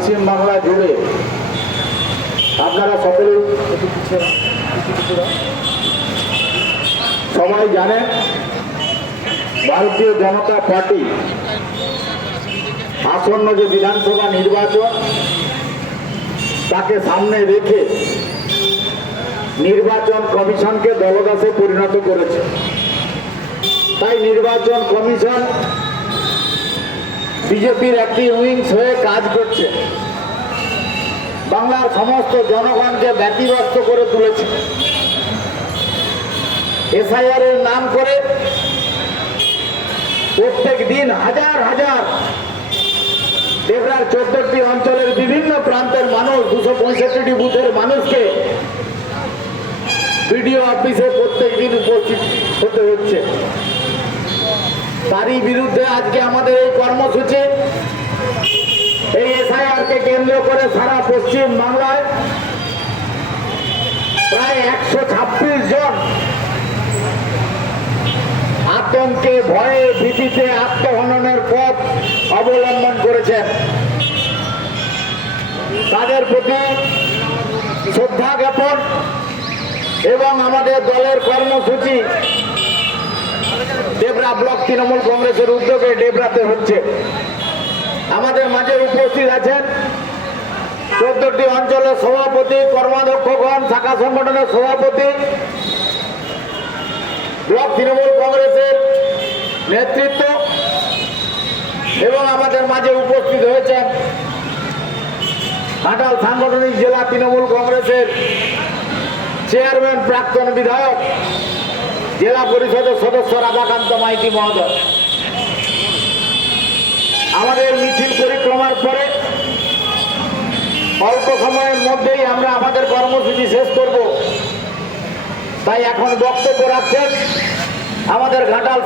পশ্চিমবাংলা জুড়ে আপনারা সকলেই সবাই জানেন, ভারতীয় জনতা পার্টি আসন্ন যে বিধানসভা নির্বাচন, তাকে সামনে রেখে নির্বাচন কমিশনকে দলদাসে পরিণত করেছে। তাই নির্বাচন কমিশন বিজেপির একটি উইংস হয়ে কাজ করছে। বাংলার সমস্ত জনগণকে ব্যতিব্যস্ত করে তুলেছে। এসআইআর এর নাম করে প্রত্যেক দিন হাজার হাজার দেবরার চোদ্দটি অঞ্চলের বিভিন্ন প্রান্তের মানুষ, দুশো পঁয়ষট্টি বুথের মানুষকে বিডিও অফিসে প্রত্যেক দিন উপস্থিত হতে হচ্ছে তারই বিরুদ্ধে আজকে আমাদের এই কর্মসূচি। এই এসআইআর কে কেন্দ্র করে সারা পশ্চিম বাংলায় প্রায় একশো ছাব্বিশ জন আতঙ্কে, ভয়ে, ভীতিতে আত্মহননের পথ অবলম্বন করেছেন। তাদের প্রতি শ্রদ্ধা জ্ঞাপন এবং আমাদের দলের কর্মসূচি ডেবরা ব্লক তৃণমূল কংগ্রেসের উদ্যোগে ডেবরাতে হচ্ছে। আমাদের মাঝে উপস্থিত আছেন চোদ্দটি অঞ্চলের সভাপতি কর্মাধ্যক্ষগণ শাখা সংগঠনের সভাপতি, ব্লক তৃণমূল কংগ্রেসের নেতৃত্ব এবং আমাদের মাঝে উপস্থিত হয়েছেন ঘাটাল সাংগঠনিক জেলা তৃণমূল কংগ্রেসের চেয়ারম্যান, প্রাক্তন বিধায়ক জেলা পরিষদের সদস্য রাধাকান্ত মাইতি মহোদয়। আমাদের মিছিল পরিক্রমার পরে অল্প সময়ের মধ্যেই আমরা আমাদের কর্মসূচি শেষ করব। তাই এখন বক্তব্য রাখছেন আমাদের ঘাটাল